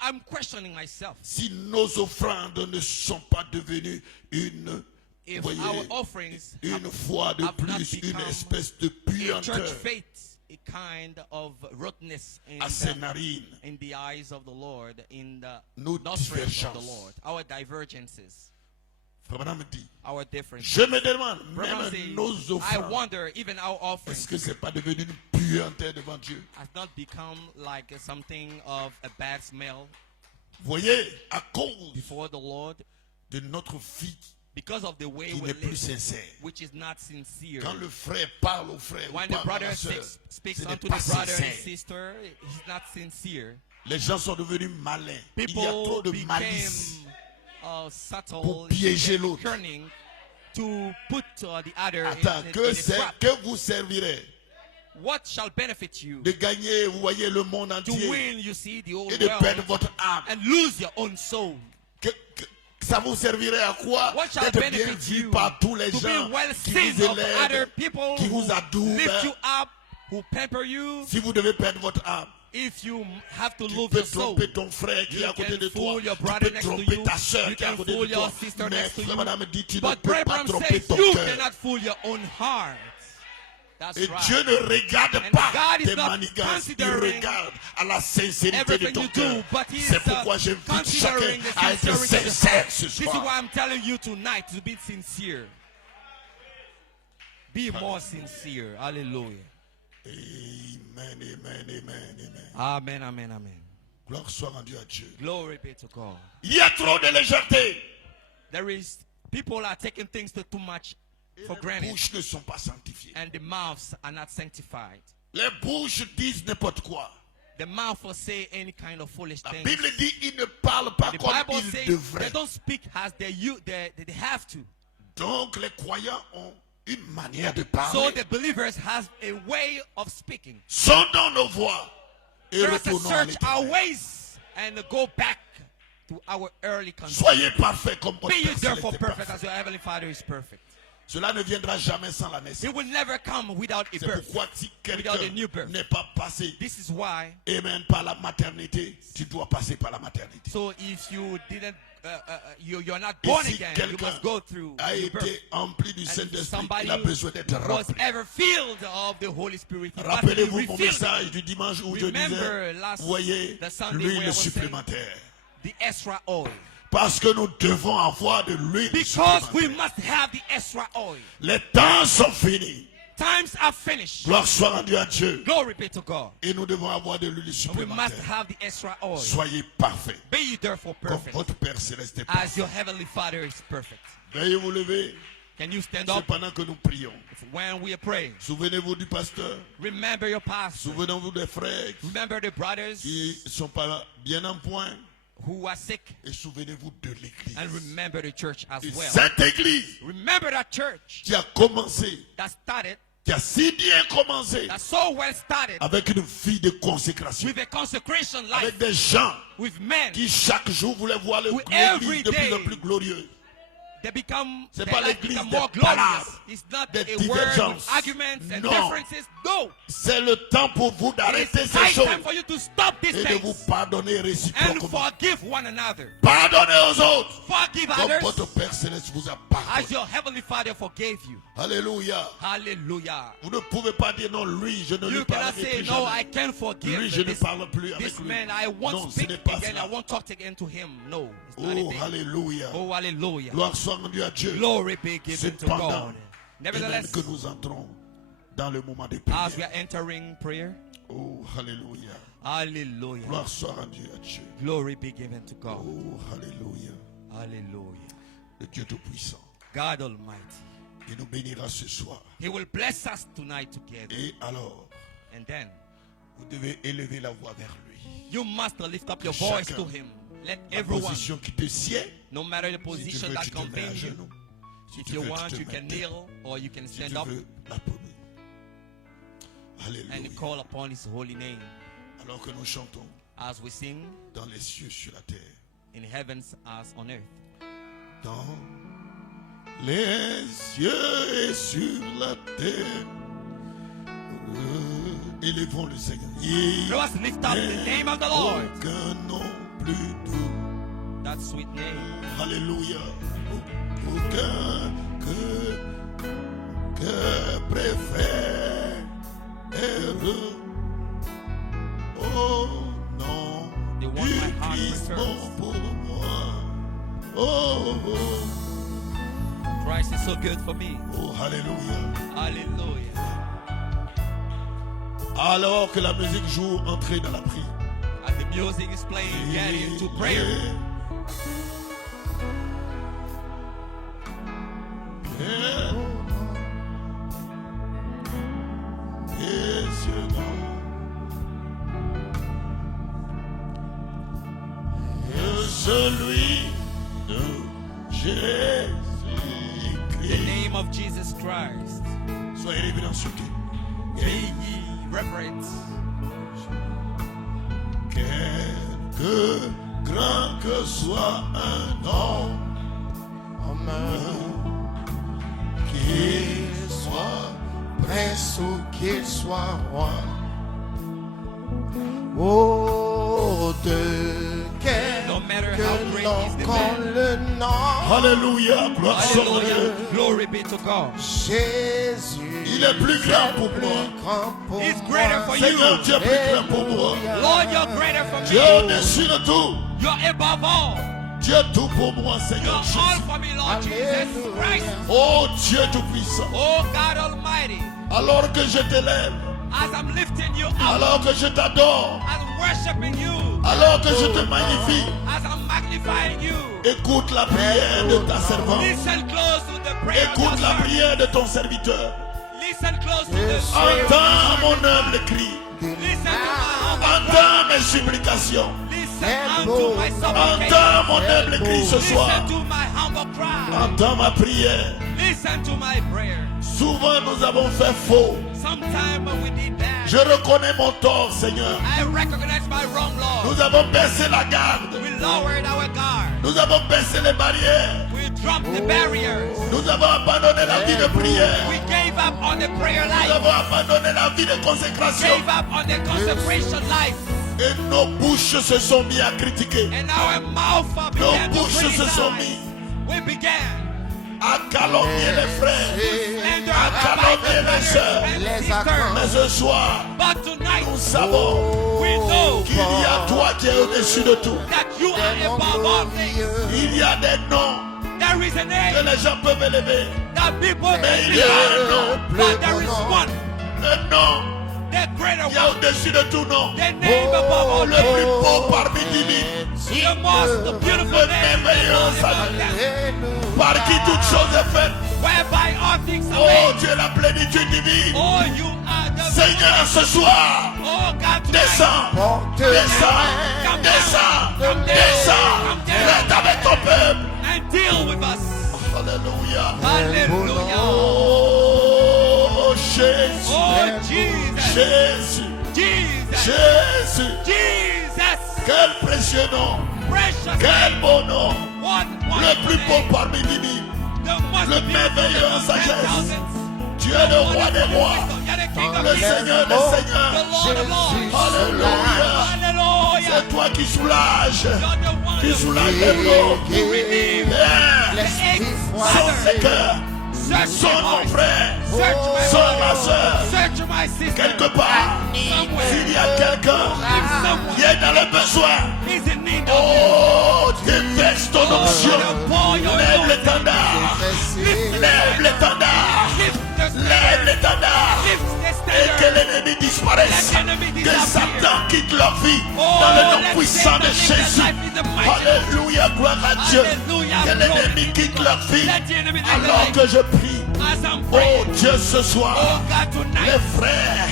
I'm questioning myself. si nos offrandes ne sont pas devenues une, If voyez, our offerings une fois de have not plus, une become espèce de a puanteur church faith, a kind of rottenness à ses narines. in the eyes of the Lord, in the Nos nostrils of the divergences. Lord, our divergences, Frère Branham dit, our differences. je me demande, Brother Branham même says, nos I offrandes, wonder, even our offerings est-ce que c'est pas devenu une puanteur devant Dieu? has not become like something of a bad smell Voyez, à cause before the Lord de notre vie because of the way qui we n'est plus live, sincère. which is not sincere. Quand le frère parle au frère, ou When the parle à brother la sœur, speaks ce n'est unto pas the brother and sincère. sister, he's not sincere. Les gens sont devenus malins. Il y a trop People de malice. became subtle, Pour piéger l'autre. cunning to put the other Attends, in que, a trap. que vous servirez What shall benefit you de gagner, vous voyez, le monde to entier win, you see, the whole et de perdre world votre âme? and lose your own soul? Ça vous servirait à quoi What shall d'être bien benefit vu you par tous les to gens be well qui seen vous of other élèvent, people qui who vous adoubent? lift you up, who pamper you? Si vous devez perdre votre âme, If you have to tu lose peux your soul, tromper ton frère qui you est à côté can de toi. fool your Tu brother peux next to tromper you. ta soeur You qui est à can côté fool de toi. your sister Mais next to frère, you. madame dit, tu ne But peux Brother pas Branham tromper says ton you cœur. cannot fool your own heart. That's Et right. Dieu ne regarde And pas God is tes not manigances, il considering regarde à la sincérité de everything ton you cœur. do, but He C'est is pourquoi j'invite chacun considering the à être sincerity of the sincère heart. ce This is soir. why I'm telling you tonight to be sincere. Be more sincere. Hallelujah. Amen, amen, amen, amen. Amen, amen, amen. Gloire soit rendue à Dieu. Glory be to God. Il y a trop de légèreté. There is, people are taking things too much for Les granted, bouches ne sont pas sanctifiées. and the mouths are not sanctified. Les bouches disent n'importe quoi. The mouth will say any kind of foolish La things. Bible dit ils ne parlent pas The comme Bible ils says they devraient. don't speak as they have to. Donc les croyants ont une manière de So parler. the believers has a way of speaking. Sondons nos voix et Let us retournons à search our l'Éternel. ways and go back to our early condition. Soyez parfaits comme votre Be ye Père therefore céleste est perfect parfait. as your heavenly Father is perfect. Cela ne viendra jamais sans la It naissance. will never come without a C'est birth. pourquoi si Without a new quelqu'un birth. n'est pas passé, This is why. et même par la maternité, tu dois passer par la maternité. So if you didn't, you're not born Et si again, you quelqu'un must go through a the birth. été empli du And Saint-Esprit, somebody il a besoin d'être was rempli. ever filled of the Holy Spirit. He must be Rappelez-vous mon refilled. message du dimanche où je Remember disais, last- voyez, the Sunday where I l'huile was saying- supplémentaire. The extra oil. Parce que nous devons avoir de l'huile Because we supplémentaire. must have the extra oil. Les temps sont finis. Times are finished. Gloire soit rendue à Dieu. Glory be to God. Et nous devons avoir de l'huile And we must supplémentaire. have the extra oil. Soyez parfaits. Be ye therefore Comme perfect, votre Père céleste est as parfait. your heavenly Father is perfect. Veuillez vous lever. Can you stand C'est up pendant que nous prions. when we are praying? Souvenez-vous du pasteur. Remember your pastor. Souvenez-vous des frères Remember the brothers qui ne sont pas bien en point. who are sick. Et souvenez-vous de l'église. And remember the church as Et well. cette église Remember that church qui a commencé, that started, qui a si bien commencé that so well started avec une vie de consécration, with a consecration life, avec des gens with men, qui chaque jour voulaient voir With l'église every de plus en day. plus glorieuse. they become, C'est their pas life l'église become des more glorious. palabres, It's not des a word with divergences. arguments and Non. differences. No. C'est le temps pour vous d'arrêter It's ces high choses time for you to stop these et de vous things pardonner and réciproquement. forgive one another. Pardonnez aux autres Forgive comme others votre Père Céleste vous a as pardonné. your heavenly Father forgave you. Alléluia. Hallelujah. Vous ne pouvez pas dire non, lui, je ne lui You cannot parlerai say, plus no, jamais. I can't forgive Lui, je ne this, parle plus avec this lui. man. I won't Non, ce speak n'est pas again. cela. I won't talk again to him. No, it's not a Oh, thing. alléluia. Oh, hallelujah. Gloire soit rendue à Dieu. Glory be given to Cependant, God. et Nevertheless, même que nous entrons dans le moment de as we prière. are entering prayer, Oh, alléluia. hallelujah. Gloire soit rendue à Dieu. Glory be given to God. Oh, alléluia. Hallelujah. Le Dieu Tout-Puissant. God Almighty. Il nous bénira ce soir. He will bless us tonight together. Et alors, And then vous devez élever la voix vers lui. you must lift up your Chacun. voice to him. Let La everyone, position qui te sied. no matter the Si tu position veux, that tu te mets à convenes you, genoux. Si if tu you veux, want, tu you te can mets kneel or you can Si stand tu up veux, l'applaudir. and Alléluia. call upon his holy name Alors que nous chantons as we sing dans les cieux sur la terre. in heavens as on earth. Dans les cieux et sur la terre. Élevons le Seigneur. Il Let us lift up the name of the Lord. aucun nom plus doux. That sweet name. Alléluia. Aucun que préfère. Oh non. The one my Du heart Christ prefers. bon pour moi. Oh, oh, Christ is so good for me. oh, alléluia. Hallelujah. Alors que la musique joue, entrez dans la prière. As the music is playing, get into prayer. Celui de The Jésus-Christ. name of Jesus Christ. Soyez révérents sur qui? Be ye reverent. Quelque grand que soit un homme, Qu'il soit prince ou qu'il soit roi. Oh, de quel No matter how great nom is the qu'on man. le nomme. alléluia, gloire soit à Hallelujah. Dieu. Glory be to God. Jésus. Il est plus grand pour plus moi. grand pour He's greater moi. for Seigneur, you. tu es plus grand pour moi. Lord, you're greater for Dieu me. au-dessus de tout. You're above all. Dieu tout pour moi, You're Seigneur all Jésus. for me, Lord Jesus Hallelujah. Christ. Oh Dieu tout-puissant. Oh God Almighty, Alors que je t'élève, as I'm lifting you up, alors que je t'adore, as I'm worshiping you, alors que je te magnifie, as I'm magnifying you, écoute la prière de ta servante. listen close to the prayer of Écoute your la servant. prière de ton serviteur. Listen close to the prayer. Entends mon humble cri. Listen to my humble cry. Entends mes supplications. Listen unto my supplication. Entends mon humble cri ce soir. Listen to my humble cry. Entends ma prière. Listen to my prayer. Souvent nous avons fait faux. Sometime we did that. Je reconnais mon tort, Seigneur. I recognize my wrong, Lord. Nous avons baissé la garde. We lowered our guard. Nous avons baissé les barrières. We dropped the barriers. Nous avons abandonné la vie de prière. We gave up on the prayer Nous life. avons abandonné la vie de consécration. Gave up on the consecration life. Et nos bouches se sont mis à critiquer, And our mouth began to bouches se sont criticize. We began à calomnier les frères, slander à our calomnier les brothers sœurs. and Les sisters. Mais ce soir, But tonight, nous savons we know qu'il y a toi qui es au-dessus de tout. that you are above all things. Il y a des noms There is a que name les gens peuvent élever. that people Mais may il y a un believe, nom, but there is one, le nom the greater qui est one, au-dessus de tout nom. the name above all Le plus names, beau parmi 10 000, the most beautiful name merveilleux above them, par qui toute chose est faite. whereby all things are Oh, made. tu es la plénitude divine. Oh, you are the Seigneur, ce soir, Oh, God, tonight, descends, descends, descends, descends, traite avec ton peuple. and deal with us. Alléluia. Hallelujah. Oh, Jésus. Jésus, Jesus. Jésus. Jesus. Quel précieux nom, Precious quel name. beau nom. One Le plus beau name. parmi 10 000. The most le beautiful merveilleux en among sagesse. 10,000. Tu es le roi des rois, You're the King le of Kings. Seigneur des The seigneurs. Lord of Lords. Alléluia. Hallelujah. C'est toi qui soulages, You're the one qui who soulages les flots. redeemed. Père, The son ces cœurs, Search son my mon heart. frère, Search my son ma heart. soeur. Search my sister. Quelque part, s'il y a quelqu'un qui est dans le besoin, He's in need of oh, déverse ton onction. Lève you. l'étendard, lève l'étendard, lève l'étendard. Et que l'ennemi disparaisse, que Satan quitte leur vie dans le nom puissant de Jésus. Alléluia, gloire à Dieu. Que l'ennemi quitte leur vie alors que je prie. Oh Dieu, ce soir, les frères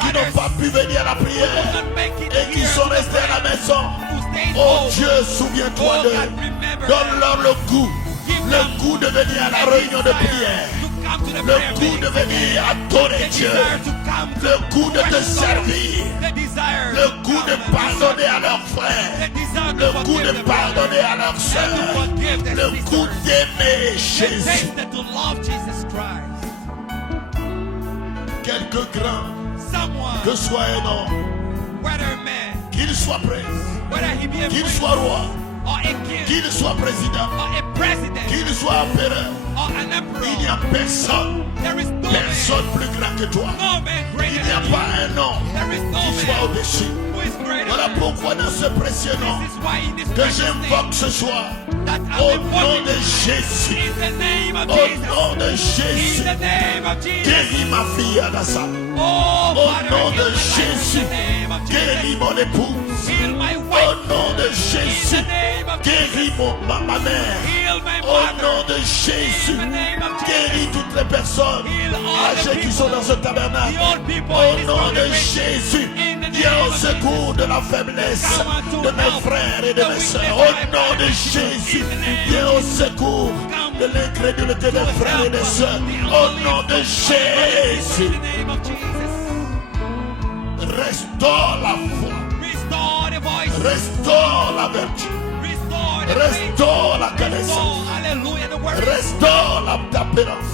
qui n'ont pas pu venir à la prière et qui sont restés à la maison, oh Dieu, souviens-toi d'eux. Donne-leur le goût de venir à la réunion de prière. Le goût de venir adorer Dieu, le goût de te servir, le goût de pardonner à leurs frères, le goût de pardonner à leurs sœurs, le goût d'aimer Jésus. Quelque grand que soit un homme, qu'il soit prince, qu'il soit roi, qu'il soit président, qu'il soit empereur, il n'y a personne plus grand que toi. Il n'y a pas un nom qui soit au-dessus. Voilà pourquoi dans ce précieux nom que j'invoque ce soir, au nom de Jésus, au nom de Jésus, guéris ma fille Adassa. Au nom de Jésus, guéris mon épouse. Au nom de Jésus, guéris ma mère. Au nom de Jésus, guéris toutes les personnes âgées qui sont dans ce tabernacle. Au nom de Jésus, viens au secours de la faiblesse de mes frères et de mes soeurs. Au nom de Jésus, viens au secours de l'incrédulité des frères et des soeurs. Au nom de Jésus, restaure la foi, restaure la vertu, restaure la connaissance, restaure la tempérance,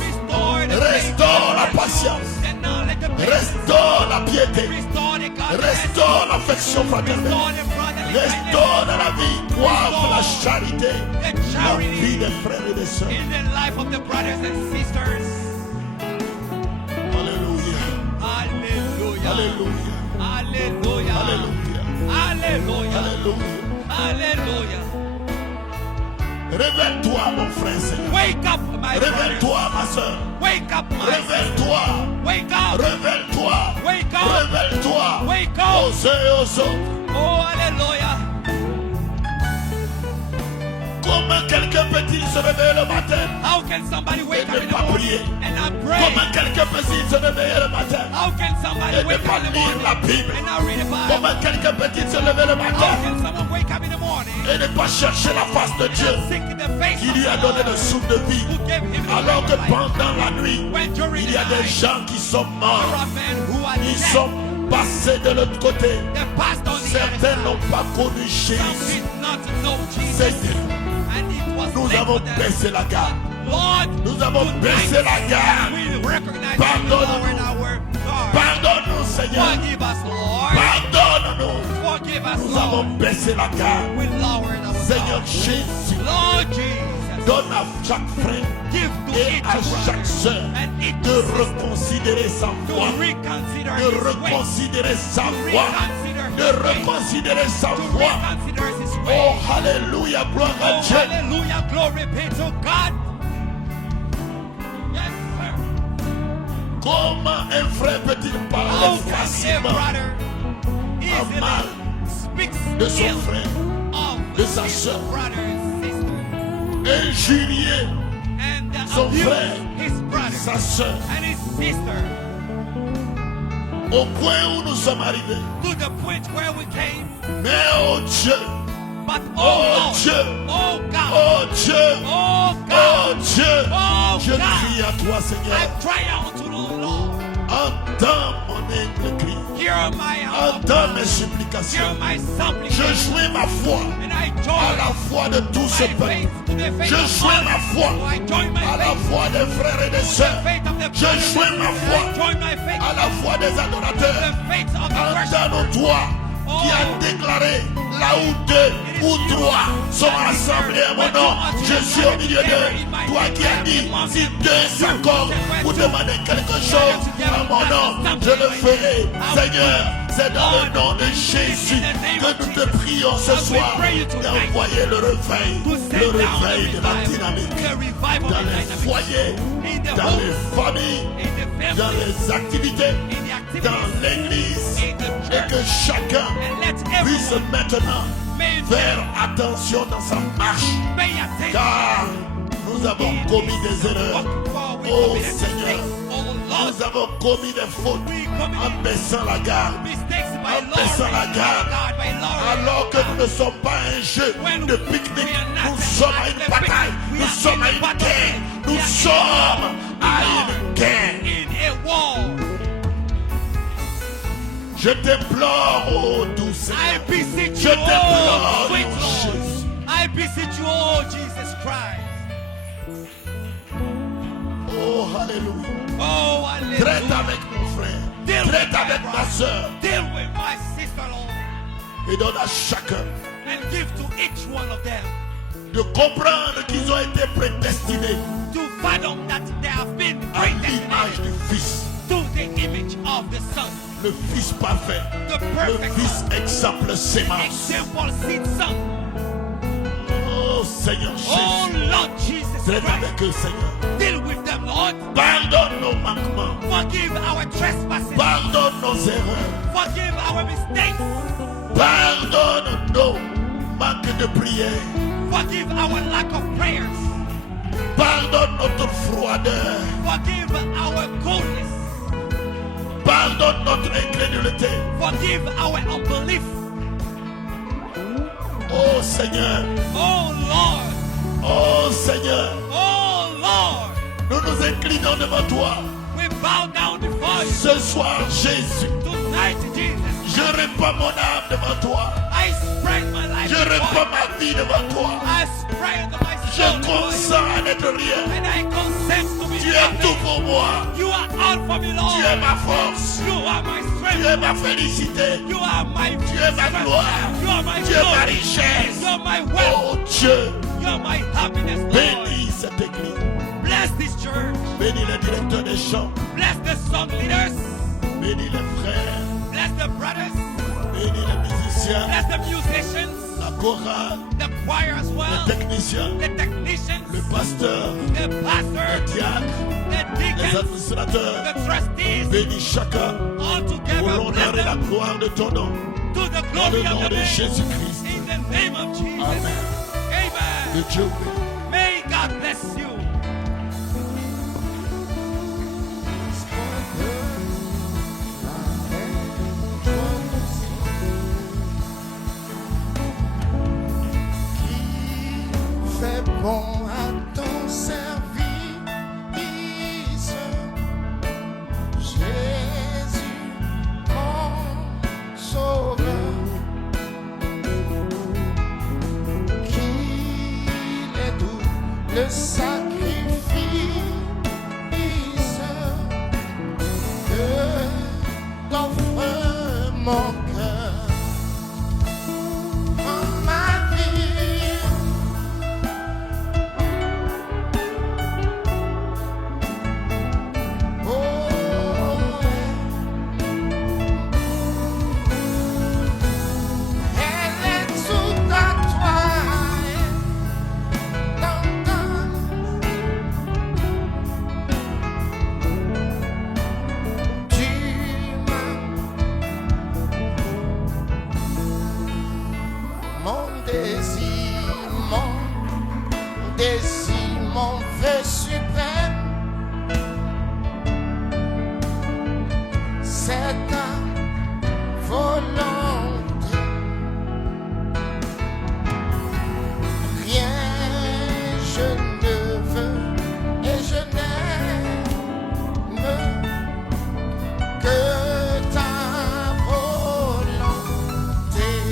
restaure la patience, restaure la piété, restaure l'affection fraternelle, restaure dans la vie, croire la charité, la vie des frères et des sœurs. Alléluia, alléluia, alléluia, alléluia. Révèle-toi, mon frère Seigneur. Wake up, my Révèle-toi, ma soeur. Wake up, my Révèle-toi. Wake up. Révèle-toi. Wake up. Révèle-toi. Wake up. Aux uns et aux autres. Oh, hallelujah. Comment quelqu'un peut-il se réveiller le matin How can somebody wake et up ne in the pas morning prier? and not pray? Comment quelqu'un peut-il se réveiller le matin How can somebody et ne wake pas up in the lire morning la Bible? and not read the Bible? Comment quelqu'un peut-il se lever le How matin can someone wake up in the morning et ne pas chercher la face de Dieu and seek the face qui of lui a the donné Lord le souffle de vie? who gave him the Alors que breath of life? pendant la nuit, When during il y a the des night, gens qui sont there morts. are men who are Ils dead. sont passés de l'autre côté. They passed on the other Certains side. n'ont pas connu Some Jésus. did not know Jesus, Seigneur, and it was nous late avons for them. baissé la garde. Lord, Nous avons baissé la garde. we recognize that we Pardonne-nous. lowered our guard. Pardonne-nous, Seigneur. Forgive us, Lord. Pardonne-nous. Forgive us, Nous avons Lord. baissé la garde. We lowered our Seigneur guard. Jésus, Lord Jesus, donne à chaque frère give to et each à chaque brother sœur and each de reconsidérer sa to foi, reconsider de his way, reconsidérer sa to foi, reconsider de his way, reconsidérer sa to foi. reconsider his Oh, way. Alléluia, gloire à Oh, Dieu. hallelujah, glory be to God. Yes, sir. Comment un frère peut-il How parler can a facilement brother easily mal speak de son ill frère, of de sa his sœur, brother and sister, injurier and son abuse frère, his brother sa sœur, and his sister, au point où nous sommes arrivés? to the point where we came? Mais oh Dieu, But oh oh Lord, Dieu, oh God, oh Dieu, oh oh God, Dieu, oh je God, crie à toi, Seigneur. I cry out to the Lord. Entends mon humble cri. Hear my Entends mes Hear supplications. my Je supplication. joins ma foi And I à join la foi de tout ce my peuple. faith to the faith Je of joins ma all. foi I join my à la faith foi des frères et des to the sœurs. faith of the Je brothers. joins ma I foi join my faith à la foi des to adorateurs. the faith of the worship. Entends toi qui a déclaré là où deux ou trois sont rassemblés à mon nom, je suis au milieu d'eux. Toi qui as dit, si deux s'accordent pour demander quelque chose à mon nom, je le ferai. Seigneur, c'est dans le nom de Jésus que nous te prions ce soir d'envoyer le réveil de la dynamique dans les foyers, dans les familles, dans les activités, dans l'église, et que chacun puisse maintenant faire attention dans sa marche, car nous avons commis des erreurs. Oh Seigneur, nous avons commis des fautes en baissant la garde, alors que nous ne sommes pas un jeu de pique-nique, nous sommes à une bataille, nous sommes à une guerre, nous sommes à une guerre. Je t'implore, oh doux Seigneur. Je t'implore, oh Jésus. I beseech you, oh Jesus Christ. Oh, alléluia. Oh, Traite hallelujah. avec mon frère. Deal with Traite my avec ma brother. soeur. Deal with my sister, Lord. Et donne à chacun And give to each one of them de comprendre qu'ils ont été prédestinés to fathom that they have been à l'image predestinated du Fils. to the image of the Son. Le Fils parfait. The Le perfect Fils Son. exemple sémence. Example seed Son. Oh Seigneur Oh Jésus. Lord Jesus Traite Christ. avec eux, Seigneur. Deal with them, Lord. Pardonne nos manquements. Forgive our trespasses. Pardonne nos erreurs. Forgive our mistakes. Pardonne nos manques de prière. Forgive our lack of prayers. Pardonne notre froideur. Forgive our coldness. Pardonne notre incrédulité. Forgive our unbelief. Oh Seigneur. Oh Lord. Oh Seigneur. Oh Lord. Nous nous inclinons devant toi. We bow down before you. Ce soir, Jésus. Tonight, Jesus. Je répands mon âme devant toi. I spread my life Je before répands you. ma vie devant toi. I spread my Je soul before you. consens à n'être rien. And I consent to be Tu es tout nothing. pour moi. You are all for me, Tu es Lord. ma force. You are my Tu strength. es ma félicité. You are my Tu es ma strength. gloire. You are my Tu es ma glory. richesse. You are my wealth. Oh Dieu, You are my happiness, Lord. bénis cette église. Bless this church. Bénis le directeur des chants. Bless the song leaders. Bénis les frères. Bless the brothers. Bénis les musiciens. Bless the musicians. La chorale. The choir as well. Les techniciens. The technicians. Le pasteur. The pastor. Les diacres. The Les deacons. administrateurs. The trustees. Bénis chacun. All Pour together. Bless l'honneur et la them gloire de ton nom. to the Dans le glory of nom the de name. Jésus-Christ. In the name of Jesus. Amen. Amen. Que Dieu bénisse. May God bless you. Qui fait bon à ton service, Jésus, mon sauveur, qu'il est doux le sacrifice que t'offre mon cœur. En ma vie, oh, elle est toute à toi, tu m'as mon désir, mon vœu suprême, c'est ta volonté. Rien je